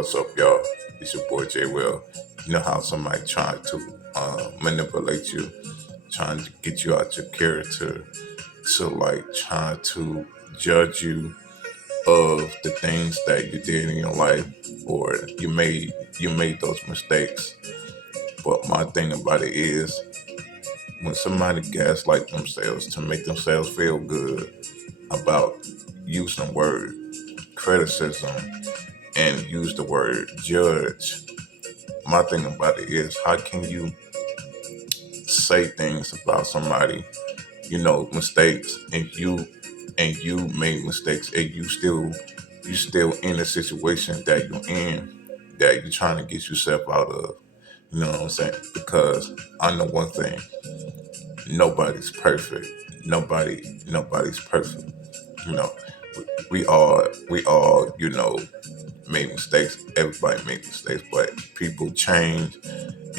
What's up, y'all? It's your boy J. Will. You know how somebody trying to manipulate you, trying to get you out your character, to like trying to judge you of the things that you did in your life, or you made those mistakes. But my thing about it is, when somebody gaslight themselves to make themselves feel good about using the word criticism and use the word judge, my thing about it is, how can you say things about somebody, mistakes, and you made mistakes, and you still in a situation that you're in, that you're trying to get yourself out of. You know what I'm saying? Because I know one thing: nobody's perfect. Nobody's perfect. You know, we all made mistakes. Everybody made mistakes, but people change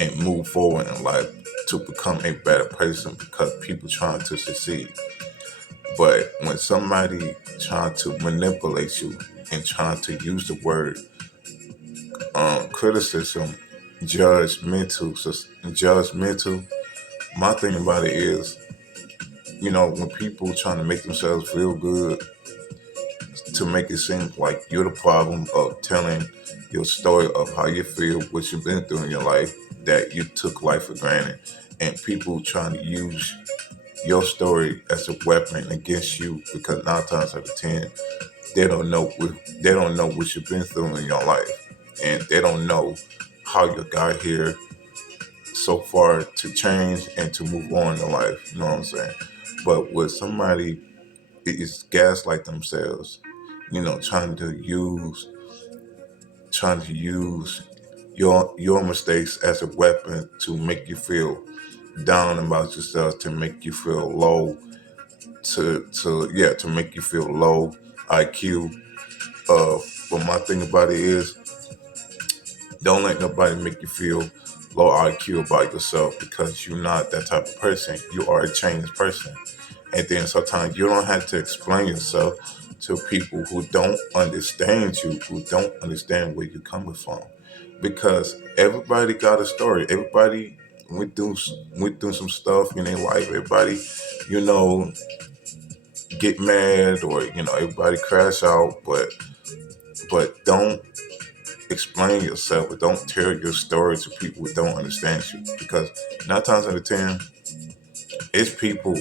and move forward in life to become a better person because people trying to succeed. But when somebody trying to manipulate you and trying to use the word criticism, judgmental, my thing about it is, when people trying to make themselves feel good, to make it seem like you're the problem of telling your story of how you feel, what you've been through in your life, that you took life for granted, and people trying to use your story as a weapon against you, because 9 times out of 10 they don't know what you've been through in your life, and they don't know how you got here so far to change and to move on in life. You know what I'm saying? But with somebody is gaslight themselves, trying to use your mistakes as a weapon to make you feel down about yourself, to make you feel low, to make you feel low IQ. But my thing about it is, don't let nobody make you feel low IQ about yourself, because you're not that type of person. You are a changed person. And then sometimes you don't have to explain yourself to people who don't understand you, who don't understand where you're coming from. Because everybody got a story. Everybody went through some stuff in their life. Everybody, you know, get mad, or everybody crash out, but don't explain yourself, or don't tell your story to people who don't understand you, because 9 times out of 10 it's people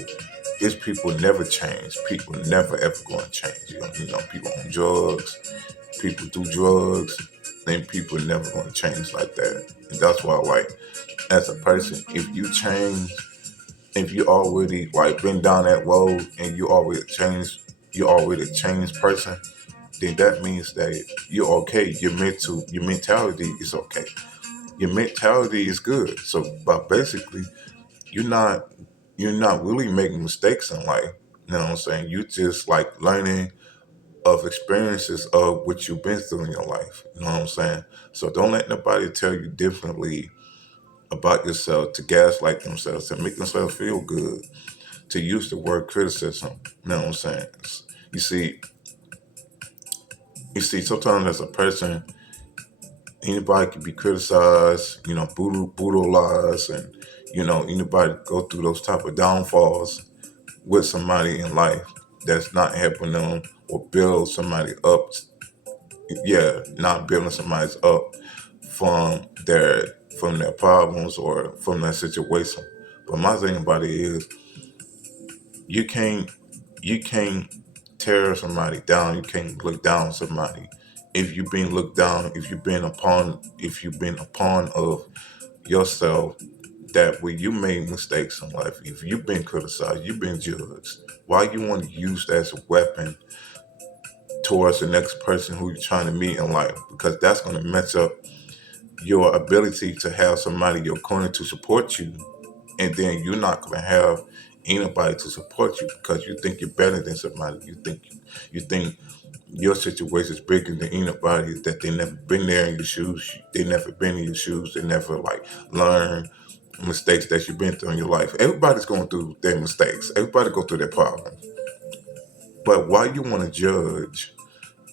it's people never change. People never ever going to change. People on drugs, people do drugs, then people never going to change like that. And that's why, like, as a person, if you already like been down that road, and you already a changed person, then that means that you're okay. Your mentality is okay. Your mentality is good. So, but basically, you're not you're not really making mistakes in life. You know what I'm saying? You just like learning of experiences of what you've been through in your life. You know what I'm saying? So don't let nobody tell you differently about yourself, to gaslight themselves, to make themselves feel good, to use the word criticism. You know what I'm saying? You see, sometimes as a person, anybody can be criticized, brutalized, and anybody go through those type of downfalls with somebody in life that's not helping them or build somebody up. Yeah, not building somebody up from their problems or from their situation. But my thing about it is, you can't you can't tear somebody down. You can't look down on somebody. If you've been looked down, if you've been a pawn of yourself, that when you made mistakes in life, if you've been criticized, you've been judged, why you want to use that as a weapon towards the next person who you're trying to meet in life? Because that's going to mess up your ability to have somebody you're going to support you, and then you're not going to have anybody to support you, because you think you're better than somebody. You think your situation is bigger than anybody, that they never been there in your shoes. They never been in your shoes. They never like learn mistakes that you've been through in your life. Everybody's going through their mistakes. Everybody go through their problems. But why you want to judge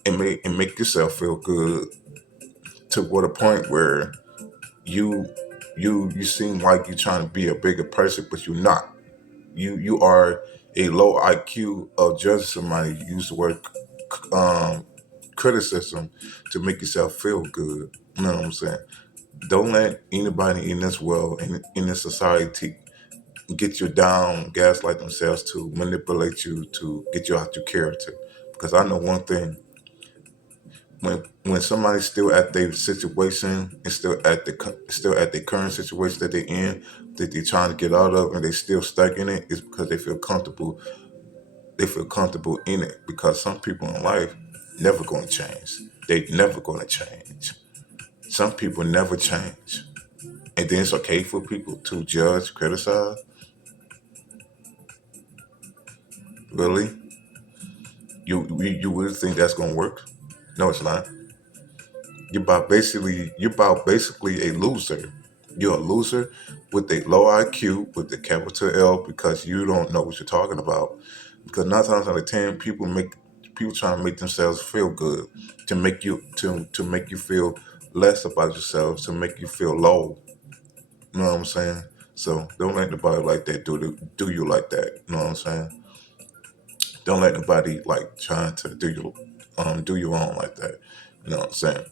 and make yourself feel good to what a point where you you seem like you're trying to be a bigger person, but you're not. You are a low IQ of judging somebody. You use the word um, criticism to make yourself feel good. You know what I'm saying? Don't let anybody in this world, in this society, get you down, gaslight themselves to manipulate you to get you out your character. Because I know one thing: when somebody's still at their situation and still at the current situation that they're in, that they're trying to get out of, and they still stuck in it, is because they feel comfortable. They feel comfortable in it because some people in life never going to change. They never going to change. Some people never change, and then it's okay for people to judge, criticize. Really, you really think that's going to work? No, it's not. You're about basically a loser. You're a loser with a low IQ with the capital L because you don't know what you're talking about. Because 9 times out of 10, people try to make themselves feel good, to make you feel less about yourself, to make you feel low. You know what I'm saying? So don't let nobody like that do you like that. You know what I'm saying? Don't let nobody like trying to do you wrong like that. You know what I'm saying?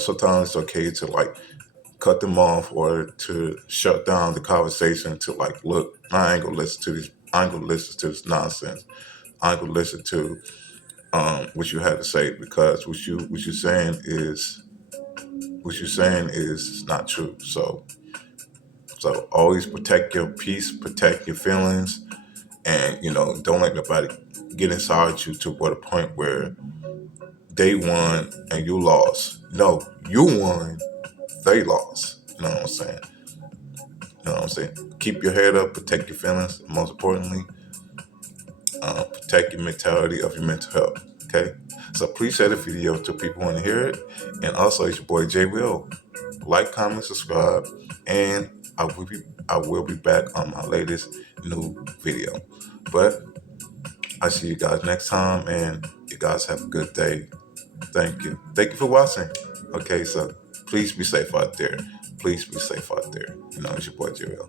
Sometimes it's okay to like cut them off or to shut down the conversation to like, look, I ain't gonna listen to this. I ain't gonna listen to this nonsense. I ain't gonna listen to what you had to say because what you're saying is not true. So always protect your peace, protect your feelings, and don't let nobody get inside you to what a point where they won and you lost. No, you won, they lost. You know what I'm saying? You know what I'm saying? Keep your head up, protect your feelings. Most importantly, protect your mentality of your mental health. Okay? So please share the video to people who want to hear it. And also, it's your boy J Will. Like, comment, subscribe, and I will be back on my latest new video. But I see you guys next time, and you guys have a good day. Thank you. Thank you for watching. Okay, so please be safe out there. Please be safe out there. It's your boy J Will.